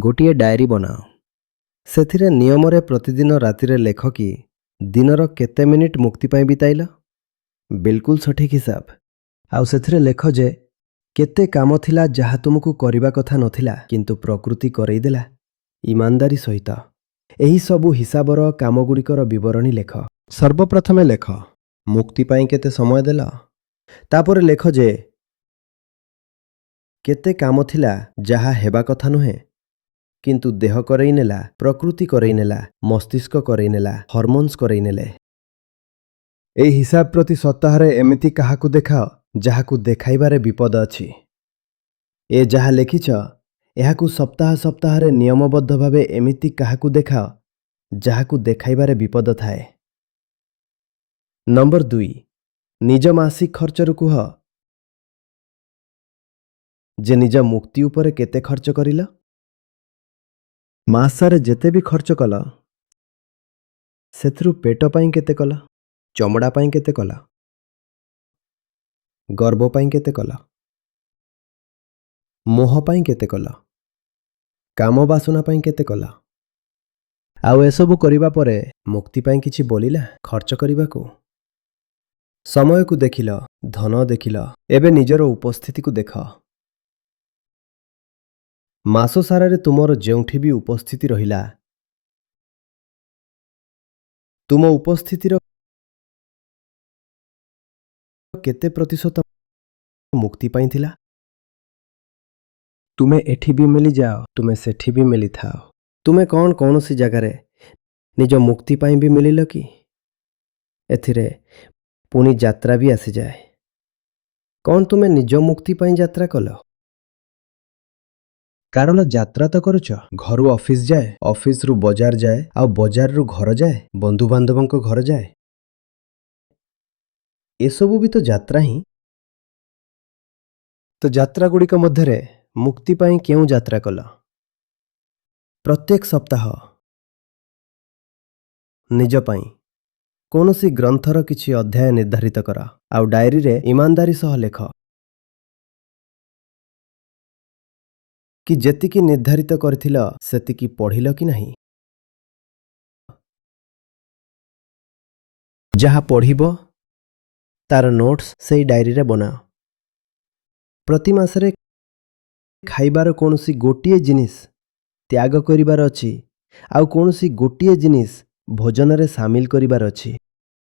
गोटिए diary बनाओ। सेथिरे नियमरे प्रतिदिन रातिरे लेख कि दिनर केते मिनिट मुक्ति पाई बिताइल। बिल्कुल सठिक हिसाब। आउ सेथिरे लेख जे केते काम थिला जहा तुमको करिबा कथा नथिला किंतु प्रकृति करई देला ईमानदारी सहित। एही सबु हिसाबर कामगुड़िकर विवरणी लेख। सर्वप्रथमे लेख मुक्ति पाई केते समय देला। तापर लेख जे केते काम थिला जहा हेबा कथा नुहे किंतु देह करई नेला, प्रकृति करई नेला, मस्तिष्क करई नेला, हॉर्मोन्स करई नेले। ए हिसाब प्रति सप्ताहरे एमिति काहाकु देखाओ जाहाकु देखाइबारे विपद अछि। ए जहा लेखिछ एहाकु सप्ताह सप्ताहरे नियमबद्ध भावे एमिति काहाकु देखाओ जाहाकु देखाइबारे विपद थाए। नंबर 2 निज मासिक खर्चरु कुह जे निज मुक्ति उपरे केते खर्च करिला। मासारे जेते भी खर्च कल सेथरु पेट पाई केते कल, चमड़ा पाई केते कल, गर्भ पाई केते कल, मोह पाई केते कल, काम बासना पाई केते कल। आउ एसबु करिबा परे मुक्ति पाई किछि बोलिला खर्च करिबा को। समय को देखिल, धन देखिल, एबे निजर उपस्थिति को देख। मासो सारारे तुमर जेउठी भी उपस्थिति रहिला तुम उपस्थितिर केते प्रतिशत मुक्ति पाई थिला। तुमे एठी भी मिली जाओ, तुमे सेठी भी मिली थाओ, तुमे कौन सी जगारे निज मुक्ति पाई भी मिलिल कि। एथिरे पुनी यात्रा भी आसी जाए। कौन तुमे निज मुक्ति पाई यात्रा कल। कारण यात्रा तो करुच, घरु ऑफिस जाए, ऑफिस रु बाजार जाए, आ बाजार रु घर जाए, बंधु बांधवों को घर जाए। ए सबु भी तो यात्रा ही। तो यात्रा गुड़िक मध्यरे मुक्ति पाई क्यों यात्रा कल। प्रत्येक सप्ताह निज पाई कौनसी ग्रंथर किछि अध्याय निर्धारित कर आउ डायरी रे ईमानदारी सह लेख कि जेतिकी निर्धारित करथिल सेतिकी पढ़िल कि नहीं। जहा पढ़िबो तार नोट्स सेई डायरी रे बनाओ। प्रति मासरे खाइबार कौनसी गोटिए जिनिस त्याग करिबार अछि आउ कौनसी गोटिए जिनिस भोजन रे शामिल करिबार अछि।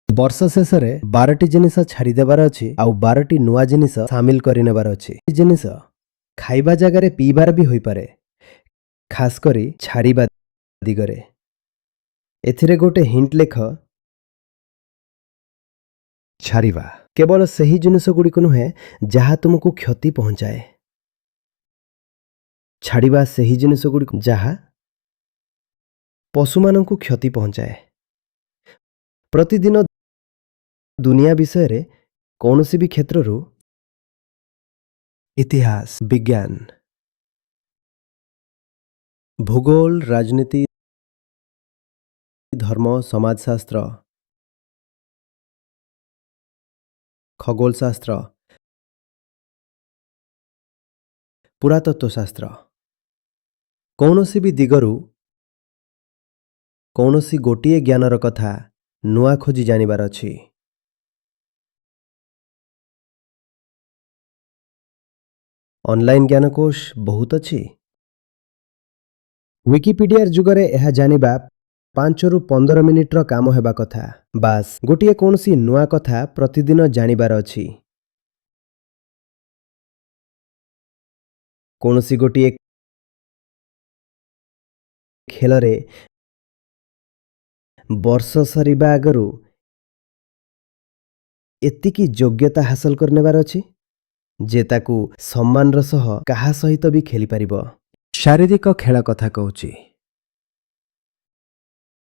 वर्ष शेष रे 12टी जिनिस छाड़ी देबार अछि आउ 12टी नुआ जिनिस शामिल करि नेबार अछि। जिनिस खाइबा जगारे पीबार भी होई पारे, खास करी छाड़ीबा दिगरे। एथिरे गोटे हिंट लेख छाड़ीबा केवल सही जिनिस गुड़िक नुहे जहा तुमको क्षति पहुंचाए। छाड़ीबा सही जिनिस गुड़िक जहा पशुमानंकु क्षति पहुंचाए। प्रतिदिन दुनिया विषय रे कौनसी भी क्षेत्ररु इतिहास, विज्ञान, भूगोल, राजनीति, धर्म, समाजशास्त्र, खगोलशास्त्र, पुरातत्वशास्त्र कौनसी भी दिगरु कौनसी गोटिए ज्ञानर कथा नुआ खोजी जानिबार अछि। ऑनलाइन ज्ञानकोश बहुत अच्छी। विकिपीडिया जुगरे यह जानिबा 5 रु 15 मिनिट्र काम हेबा कथा। बास गोटिए कौनसी नुआ कथा प्रतिदिन जानिबार अछि। कौनसी गोटिए खेलरे वर्ष सरीबा आगरु एतिकी योग्यता हासिल करनेबार अछि जे ताकू सम्मानर सह काहा सहित भी खेली पारिबो। शारीरिक खेल कथा कहूची।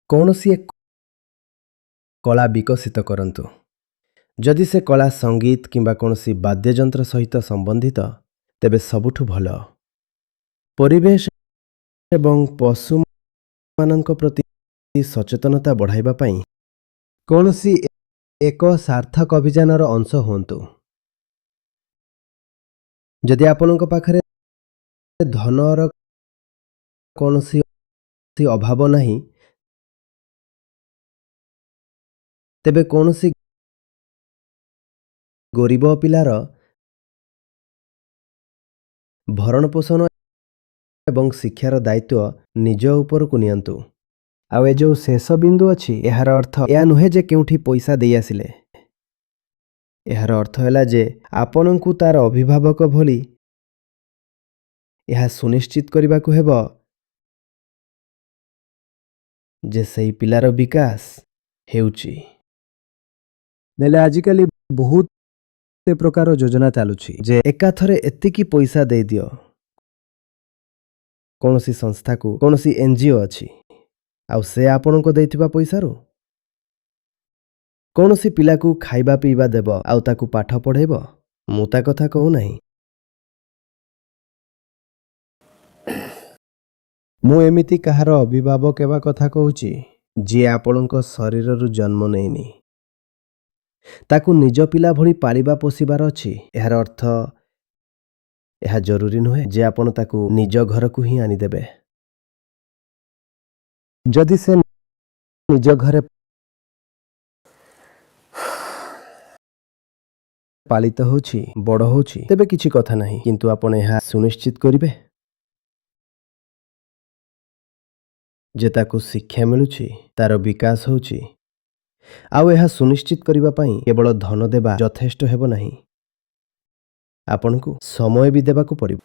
कौनसी एक कला विकसित करंतु। जदि से कला संगीत किंबा कौनसी वाद्ययंत्र सहित संबंधित तेबे सबुठु भल। परिवेश एवं पशु मानक प्रति सचेतनता बढ़ाइबा पाई कौनसी एक सार्थक अभियानर अंश होंतु। जदि आपनक पाखरे धनर କୌଣସି ଅଭାବ ନାହିଁ, ତେବେ କୌଣସି ଗରିବ ପିଲାର ଭରଣପୋଷଣ ଏବଂ ଶିକ୍ଷାର ଦାୟିତ୍ୱ ନିଜ ଉପରକୁ ନିଅନ୍ତୁ। ଆଉ ଏ ଯେଉଁ ଶେଷ ବିନ୍ଦୁ ଅଛି, ଏହାର ଅର୍ଥ ଏହା ନୁହେଁ ଯେ କେଉଁଠି ପଇସା ଦେଇ ଆସିଲେ। ଏହାର ଅର୍ଥ ହେଲା ଯେ ଆପଣଙ୍କୁ ତାର ଅଭିଭାବକ ଭଳି ଏହା ସୁନିଶ୍ଚିତ କରିବାକୁ ହେବ ଯେ ସେହି ପିଲାର ବିକାଶ ହେଉଛି। ହେଲେ ଆଜିକାଲି ବହୁତ ପ୍ରକାର ଯୋଜନା ଚାଲୁଛି ଯେ ଏକାଥରେ ଏତିକି ପଇସା ଦେଇଦିଅ। କୌଣସି ସଂସ୍ଥାକୁ, କୌଣସି NGO ଅଛି, ଆଉ ସେ ଆପଣଙ୍କୁ ଦେଇଥିବା ପଇସାରୁ କୌଣସି ପିଲାକୁ ଖାଇବା ପିଇବା ଦେବ ଆଉ ତାକୁ ପାଠ ପଢ଼େଇବ। ମୁଁ ତା କଥା କହୁନାହିଁ। ମୁଁ ଏମିତି କାହାର ଅଭିଭାବକ ହେବା କଥା କହୁଛି ଯିଏ ଆପଣଙ୍କ ଶରୀରରୁ ଜନ୍ମ ନେଇନି। ତାକୁ ନିଜ ପିଲା ଭଳି ପାଳିବା ପୋଷିବାର ଅଛି। ଏହାର ଅର୍ଥ ଏହା ଜରୁରୀ ନୁହେଁ ଯେ ଆପଣ ତାକୁ ନିଜ ଘରକୁ ହିଁ ଆଣିଦେବେ। ଯଦି ସେ ନିଜ ଘରେ ପାଳିତ ହେଉଛି, ବଡ଼ ହେଉଛି, ତେବେ କିଛି କଥା ନାହିଁ, କିନ୍ତୁ ଆପଣ ଏହା ସୁନିଶ୍ଚିତ କରିବେ ଯେ ତାକୁ ଶିକ୍ଷା ମିଳୁଛି, ତାର ବିକାଶ ହେଉଛି। ଆଉ ଏହା ସୁନିଶ୍ଚିତ କରିବା ପାଇଁ କେବଳ ଧନ ଦେବା ଯଥେଷ୍ଟ ହେବ ନାହିଁ, ଆପଣଙ୍କୁ ସମୟ ବି ଦେବାକୁ ପଡ଼ିବ।